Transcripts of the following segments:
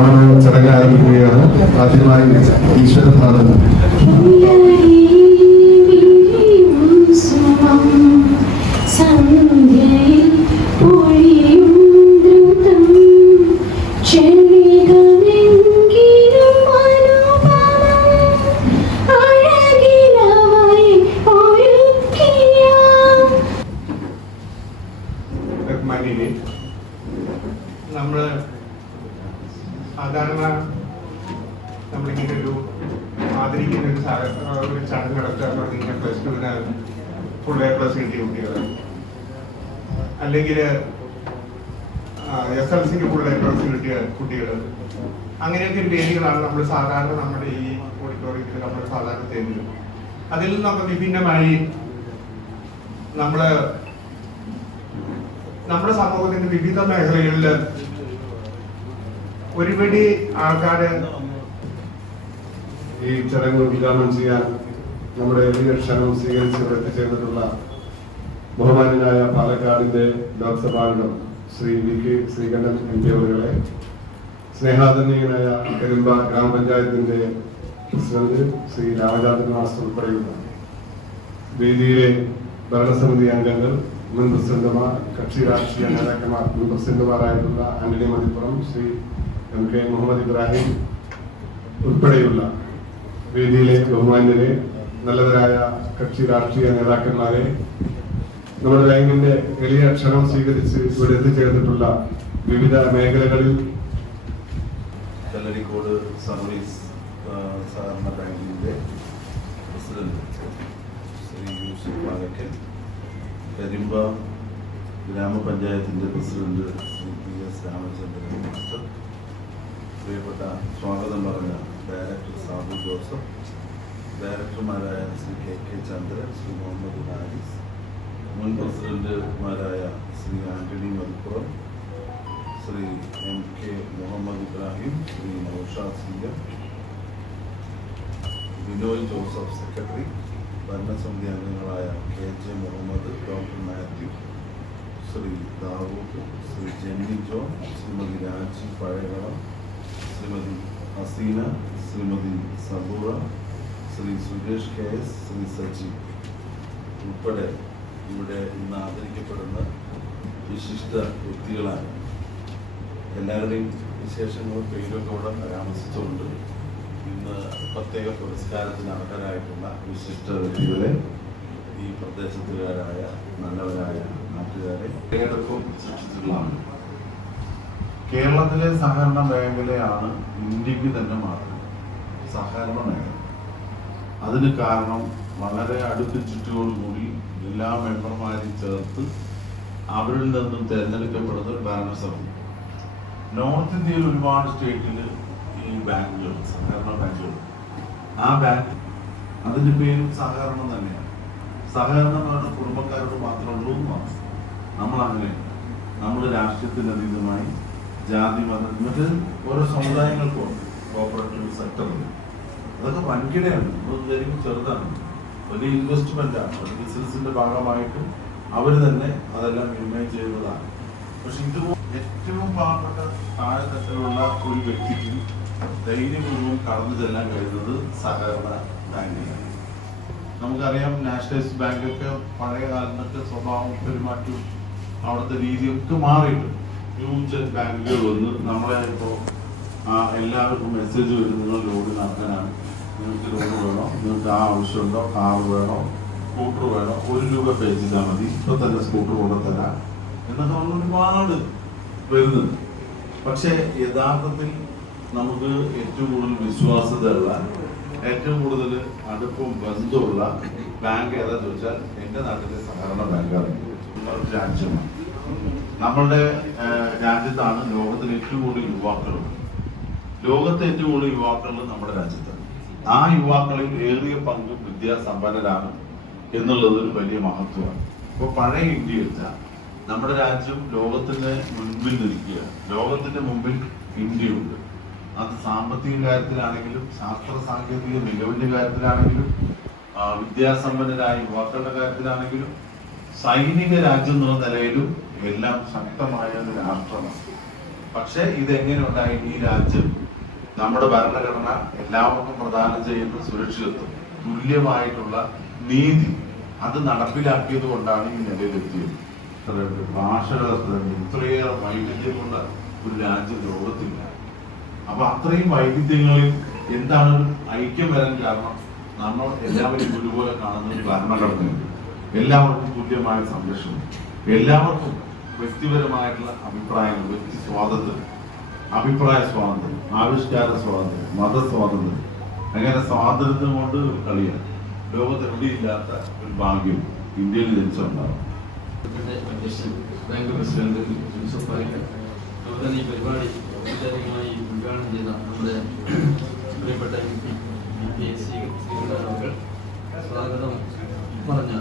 നമ്മുടെ ചടങ്ങ് ആരംഭിക്കുകയാണ്. ആദ്യമായി ഈശ്വരനാഥൻ നമ്മള് സാധാരണ നമ്മളിങ്ങനെ ഒരു ആദരിക്കുന്ന ഒരു ചടങ്ങ് നടത്തുക പറഞ്ഞാൽ പ്ലസ് ടുവിന് ഫുൾ A+ കിട്ടിയ കുട്ടികൾ, അല്ലെങ്കിൽ SLCക്ക് ഫുൾ A+ കിട്ടിയ കുട്ടികൾ, അങ്ങനെയൊക്കെ ഒരു വേദികളാണ് നമ്മൾ സാധാരണ നമ്മുടെ ഈ ഓഡിറ്റോറിയത്തിൽ നമ്മൾ സാധാരണ ചെയ്യുന്നത്. അതിൽ നിന്നൊക്കെ വിഭിന്നമായി നമ്മുടെ സമൂഹത്തിന്റെ വിവിധ മേഖലകളിൽ ഒരുപടി ആൾക്കാര് ഈ ചടങ്ങ് ഉദ്ഘാടനം ചെയ്യാൻ നമ്മുടെ വലിയ ക്ഷണം സ്വീകരിച്ച് ഇവിടെ എത്തിച്ചേർന്നിട്ടുള്ള ബഹുമാന്യനായ പാലക്കാടിന്റെ ലോക്സഭാംഗം ശ്രീ VK ശ്രീകണ്ഠൻ MP അവരുകളെ, സ്നേഹാദരണീയനായ പെരുമ്പ ഗ്രാമപഞ്ചായത്തിന്റെ പ്രസിഡന്റ് ശ്രീ രാമചന്ദ്രൻ മാസ്റ്റർ ഉൾപ്പെടെയുള്ള വേദിയിലെ ഭരണസമിതി അംഗങ്ങൾ, മുൻ പ്രസിഡന്റുമാർ, കക്ഷി രാഷ്ട്രീയ നേതാക്കന്മാർ, മുൻ പ്രസിഡന്റുമാരായിട്ടുള്ള ആന്റണി മതിപ്പുറം, ശ്രീ MK മുഹമ്മദ് ഇബ്രാഹിം ഉൾപ്പെടെയുള്ള വേദിയിലെ ബഹുമാന്യരെ, നല്ലവരായ കക്ഷി രാഷ്ട്രീയ നേതാക്കന്മാരെ, നമ്മുടെ ബാങ്കിന്റെ എളിയ ക്ഷണം സ്വീകരിച്ച് ഇവിടെ എത്തിച്ചേർന്നിട്ടുള്ള വിവിധ മേഖലകളിൽ കല്ലടിക്കോട് സർവീസ് സഹകരണ ബാങ്കിന്റെ പ്രസിഡന്റ് ശ്രീ യൂസുഫ് പാലക്കൽ, കരിമ്പ ഗ്രാമപഞ്ചായത്തിന്റെ president Shri PS Ramachandran master, പ്രിയപ്പെട്ട സ്വാഗതം പറഞ്ഞ ഡയറക്ടർ സാബു ജോസഫ്, ഡയറക്ടർമാരായ ശ്രീ KK ചന്ദ്രൻ, ശ്രീ മുഹമ്മദ് ഹാരിസ്, മുൻ പ്രസിഡന്റുമാരായ ശ്രീ ആന്റണി മതിപ്പുറം, ശ്രീ MK മുഹമ്മദ് ഇബ്രാഹിം, ശ്രീ നൗഷാദ് സിംഗ്, ബിനോയ് ജോസഫ് സെക്രട്ടറി, ഭരണസമിതി അംഗങ്ങളായ KJ Muhammad, doctor Mathew, Shri Dawood, Shri Jenny John, Shrimati Raji Pazhayakalam, Shrimati Hasina, Shrimati Saboora, Shri Suresh KS, Shri Saji ഉൾപ്പെടെ ഇവിടെ ഇന്ന് ആദരിക്കപ്പെടുന്ന വിശിഷ്ട വ്യക്തികളാണ്. എല്ലാവരുടെയും വിശേഷങ്ങളും പേരൊക്കെ ഇവിടെ പരാമർശിച്ചുകൊണ്ട് ഇന്ന് പ്രത്യേക പുരസ്കാരത്തിന് അർഹരായിട്ടുള്ള വിശിഷ്ട വ്യക്തികളെ, ഈ പ്രദേശത്തുകാരായ നല്ലവരായ നാട്ടുകാരെ പേരെടുക്കും സൃഷ്ടിച്ചിട്ടുള്ളതാണ്. കേരളത്തിലെ സഹകരണ മേഖലയാണ് ഇന്ത്യക്ക് തന്നെ മാറുന്നത് സഹകരണ മേഖല. അതിന് കാരണം വളരെ അടുപ്പിച്ചിട്ടോടുകൂടി എല്ലാ മെമ്പർമാരെയും ചേർത്ത് അവരിൽ നിന്നും തിരഞ്ഞെടുക്കപ്പെടുന്ന ഒരു ഭരണസമിതി. നോർത്ത് ഇന്ത്യയിൽ ഒരുപാട് സ്റ്റേറ്റിൽ ഈ ബാങ്കുകൾ, സഹകരണ ബാങ്കുകൾ, ആ ബാങ്ക് അതിന്റെ പേരും സഹകരണം തന്നെയാണ്. സഹകരണം എന്ന് പറഞ്ഞാൽ കുടുംബക്കാരോട് മാത്രമേ ഉള്ളൂ എന്നാണ്. നമ്മളങ്ങനെ നമ്മുടെ രാഷ്ട്രീയത്തിന് അതീതമായി ജാതി മതം മറ്റ് ഓരോ സമുദായങ്ങൾക്കും കോപ്പറേറ്റീവ് സെക്ടറിൽ അതൊക്കെ വൻകിടയാണ്. നമ്മൾ ചെറുതാണ്, വലിയ ഇൻവെസ്റ്റ്മെന്റാണ്, ഒരു ബിസിനസിന്റെ ഭാഗമായിട്ട് അവർ തന്നെ അതെല്ലാം വിനിമയം ചെയ്യുന്നതാണ്. പക്ഷെ ഇത് ഏറ്റവും പാവപ്പെട്ട താഴെത്തട്ടിലുള്ള ഒരു വ്യക്തിക്ക് ധൈര്യപൂർവ്വം കടന്നു ചെല്ലാൻ കഴിയുന്നത് സഹകരണ ബാങ്കിലാണ്. നമുക്കറിയാം, നാഷണലൈസ്ഡ് ബാങ്കൊക്കെ പഴയ കാലത്തൊക്കെ സ്വഭാവം പെരുമാറ്റവും അവിടുത്തെ രീതിയൊക്കെ മാറിയിട്ടുണ്ട്. ഫ്യൂച്ചർ ബാങ്കുകൾ വന്ന് നമ്മളെ ഇപ്പോൾ എല്ലാവർക്കും മെസ്സേജ് വരും, നിങ്ങൾ ലോഡ് നടത്താനാണ്, നിങ്ങൾക്ക് ലോൺ വേണോ, നിങ്ങൾക്ക് ആ ആവശ്യമുണ്ടോ, കാർ വേണോ, സ്കൂട്ടർ വേണോ, ₹1 പേ ചെയ്താൽ മതി, ഇപ്പൊ തന്നെ സ്കൂട്ടർ കൊണ്ടുതരാം എന്നൊക്കെ നമ്മൾ ഒരുപാട് വരുന്നുണ്ട്. പക്ഷെ യഥാർത്ഥത്തിൽ നമുക്ക് ഏറ്റവും കൂടുതൽ വിശ്വാസ്യതയുള്ള, ഏറ്റവും കൂടുതൽ അടുപ്പവും ബന്ധമുള്ള ബാങ്ക് ഏതാന്ന് ചോദിച്ചാൽ എൻ്റെ നാട്ടിലെ സഹകരണ ബാങ്കാണ്. രാജ്യമാണ്, നമ്മളുടെ രാജ്യത്താണ് ലോകത്തിലെ ഏറ്റവും കൂടുതൽ യുവാക്കളുണ്ട്. ലോകത്തെ ഏറ്റവും കൂടുതൽ യുവാക്കൾ നമ്മുടെ രാജ്യത്താണ്. ആ യുവാക്കളിൽ ഏറിയ പങ്കും വിദ്യാസമ്പന്നരാണ് എന്നുള്ളത് ഒരു വലിയ മഹത്വമാണ്. ഇപ്പോൾ പഴയ ഇന്ത്യ വെച്ചാൽ നമ്മുടെ രാജ്യം ലോകത്തിന് മുൻപിൽ നിൽക്കുക, ലോകത്തിന്റെ മുമ്പിൽ ഇന്ത്യയുണ്ട്. അത് സാമ്പത്തിക കാര്യത്തിലാണെങ്കിലും ശാസ്ത്ര സാങ്കേതിക മികവിന്റെ കാര്യത്തിലാണെങ്കിലും വിദ്യാസമ്പന്നരായ യുവാക്കളുടെ കാര്യത്തിലാണെങ്കിലും സൈനിക രാജ്യം എന്നുള്ള നിലയിലും എല്ലാം ശക്തമായ ഒരു രാഷ്ട്രമാണ്. പക്ഷെ ഇതെങ്ങനെ ഉണ്ടായി? ഈ രാജ്യം, നമ്മുടെ ഭരണഘടന എല്ലാവർക്കും പ്രദാനം ചെയ്യുന്ന സുരക്ഷിതത്വം, തുല്യമായിട്ടുള്ള നീതി, അത് നടപ്പിലാക്കിയത് കൊണ്ടാണ് ഈ നിലയിലെത്തിയത്. ഭാഷകളെ ഇത്രയേറെ വൈവിധ്യമുള്ള ഒരു രാജ്യം ലോകത്തില്ല. അപ്പൊ അത്രയും വൈവിധ്യങ്ങളിൽ എന്താണ് ഒരു ഐക്യം വരാൻ കാരണം? നമ്മൾ എല്ലാവരും ഒരുപോലെ കാണുന്ന ഒരു ഭരണഘടനയുണ്ട്, എല്ലാവർക്കും തുല്യമായ സംരക്ഷണം, എല്ലാവർക്കും വ്യക്തിപരമായിട്ടുള്ള അഭിപ്രായങ്ങൾ, വ്യക്തി സ്വാതന്ത്ര്യം, അഭിപ്രായ സ്വാതന്ത്ര്യം, ആവിഷ്കാര സ്വാതന്ത്ര്യം, മതസ്വാതന്ത്ര്യം, അങ്ങനെ സ്വാതന്ത്ര്യം കൊണ്ട് ഒരു കളിയാണ്. ലോകത്ത് എവിടെയില്ലാത്ത ഒരു ഭാഗ്യം ഇന്ത്യയിൽ ജനിച്ചുണ്ടാവും. അധ്യക്ഷൻ ബാങ്ക് പ്രസിഡന്റ് യൂസഫ് പാലിക്കൽ അതുപോലെ ഈ പരിപാടി ഔപചാരികമായി ഉദ്ഘാടനം ചെയ്ത നമ്മുടെ പ്രിയപ്പെട്ട ശ്രീകണ്ഠൻ സ്വാഗതം പറഞ്ഞ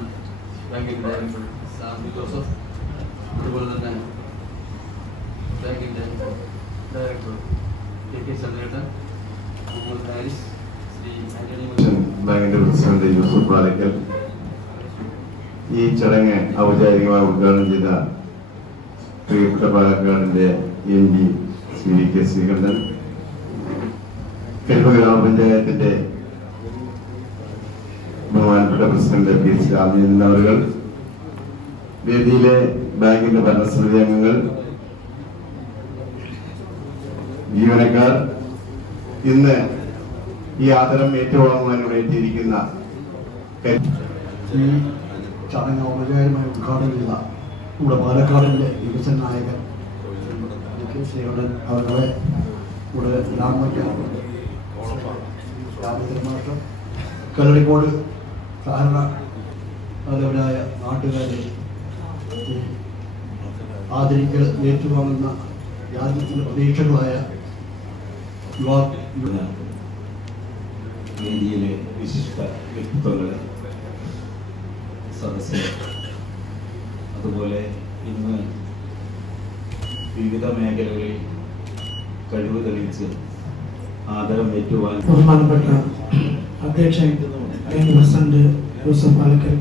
ബാങ്കിന്റെ ഡയറക്ടർ സാബി ജോസഫ്, അതുപോലെ തന്നെ ബാങ്കിന്റെ ഡയറക്ടർ കെ ചന്ദ്രേട്ടൻ, മുഹമ്മദ് ഹാരിസ്, ശ്രീ ആന്റണി ബാങ്കിന്റെ പ്രസിഡന്റ് യൂസഫ് പാലിക്കൽ, ഈ ചടങ്ങ് ഔപചാരികമായി ഉദ്ഘാടനം ചെയ്ത പ്രിയപ്പെട്ട പാലക്കാടിന്റെ MP ശ്രീ VK ശ്രീകണ്ഠൻ, കരിമ്പ ഗ്രാമപഞ്ചായത്തിന്റെ ബഹുമാനപ്പെട്ട പ്രസിഡന്റ് PC രാമചന്ദ്രൻ അവർ, വേദിയിലെ ബാങ്കിന്റെ ഭരണസമിതി അംഗങ്ങൾ, ജീവനക്കാർ, ഇന്ന് ഈ ആദരം ഏറ്റുവാങ്ങുവാൻ ഇവിടെ എത്തിയിരിക്കുന്ന ഈ ചടങ്ങ് ഔപചാരികമായി ഉദ്ഘാടനം ചെയ്ത നമ്മുടെ പാലക്കാടിന്റെ വികസന നായകൻ ശ്രീകണ്ഠൻ അവരുടെ ഇവിടെ രാമചന്ദ്രമാഷ്ടം, കല്ലടിക്കോട് സഹകരണ അതവരായ നാട്ടുകാരെ ആദരിക്കൽ ഏറ്റുവാങ്ങുന്ന രാജ്യത്തിന്റെ പ്രതീക്ഷകളായ വേദിയിലെ വിശിഷ്ട വ്യക്തിത്വങ്ങളെ, സദസ്സ്, അതുപോലെ ഇന്ന് വിവിധ മേഖലകളിൽ കഴിവ് തെളിയിച്ച് ആദരം ഏറ്റുവാങ്ങി ബഹുമാനപ്പെട്ട അധ്യക്ഷൻ ബാങ്ക് പ്രസിഡന്റ് യൂസഫ് പാലക്കൽ,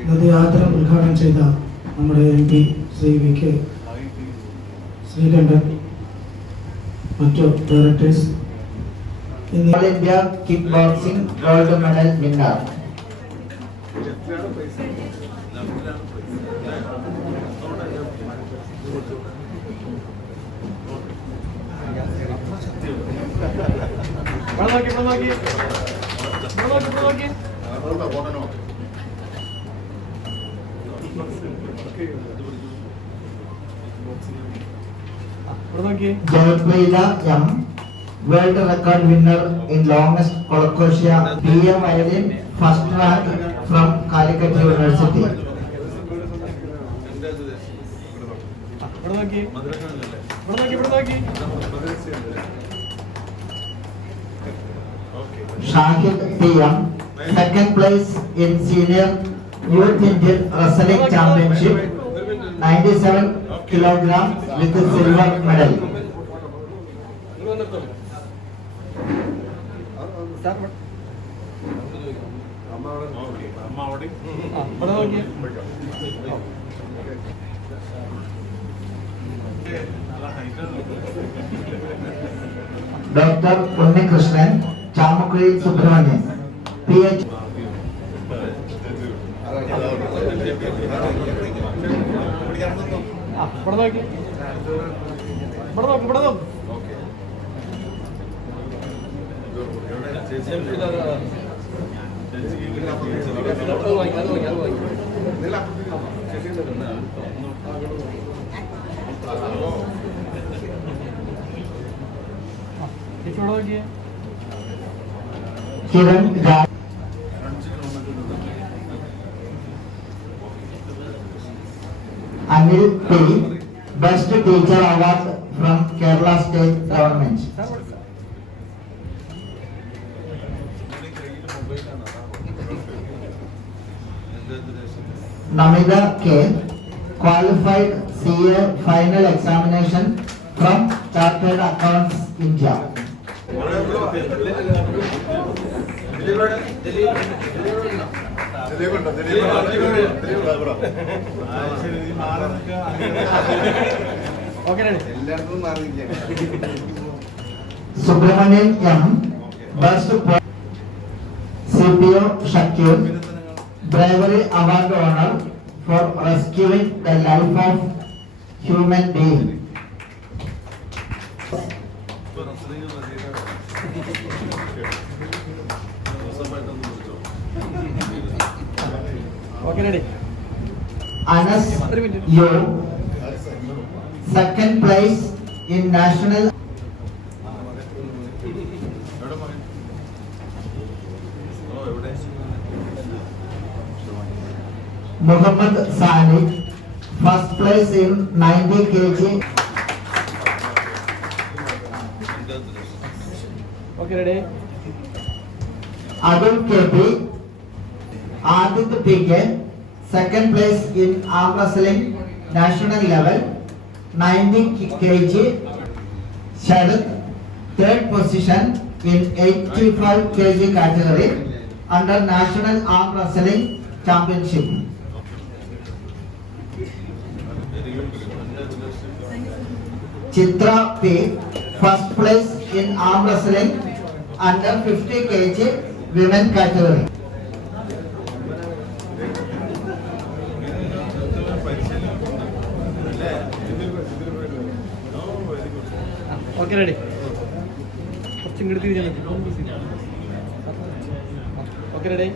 ഇന്നത്തെ ആദരം ഉദ്ഘാടനം ചെയ്ത നമ്മുടെ MP ശ്രീ VK ശ്രീകണ്ഠൻ, മറ്റു directors, All India Kickboxing Gold Medal winner. Jayapurila M, world record winner in longest Colossia, PM violin, first rank from Calicut University. Shahid PM, second place in senior youth Indian wrestling championship, 97 kilograms with a silver medal. Dr. Unni Krishnan, Chamakuri Subramanian, PH. Kiran Raj. Anil P, Best Teacher Award from Kerala State Government. Namida K, Qualified CA Final Examination from Chartered Accounts India. Subramanian M. Best CPO Shakir. Bravery Award Honor for rescuing the life of human being. Anas Yo, second place in national. Muhammad Salih, first place in 90 kg. Adul KP, Adit PK, second place in arm wrestling national level 90 kg. Sharad, third position in 85 kg category under national arm wrestling championship. Chitra P, first place in arm wrestling under 50 kg women category. Okay, ready. Okay, ready.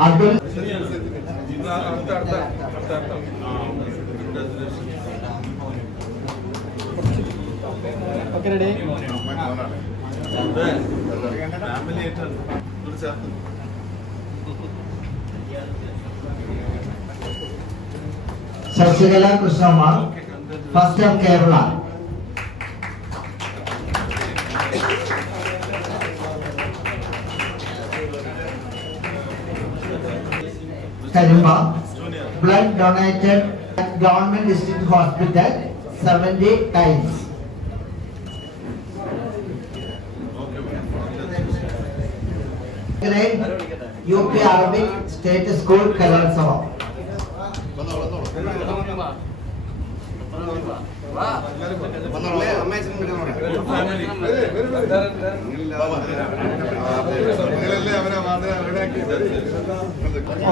Abdul Okay, ready. Shashigala Krishnamar, first of Kerala. Kalimba, blood donated at Government District Hospital 70 times. Grade UP Arabic State School Kalansava.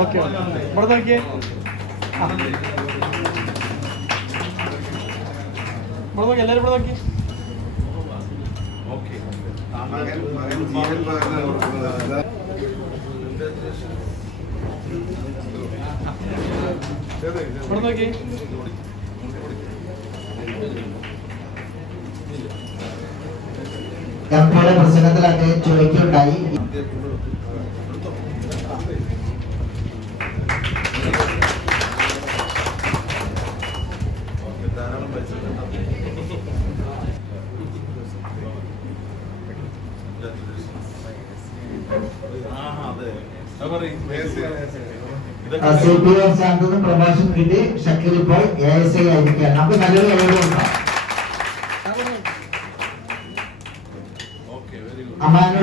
Okay ഇവിടെ നോക്കിയേ ഇവിടെ നോക്കി എല്ലാരും ഇവിടെ നോക്കി ഇവിടെ നോക്കി എംപിയുടെ പ്രസംഗത്തിൽ അദ്ദേഹം ചോദിക്കുകയുണ്ടായി. CPO സ്ഥാനത്തുനിന്ന് പ്രമോഷൻ കിട്ടി. ഷക്കീൽ ഇപ്പോൾ ASI ആയിരിക്കുകയാണ്. നമുക്ക് നല്ലൊരു കഴിവുണ്ടാവും. അമാനു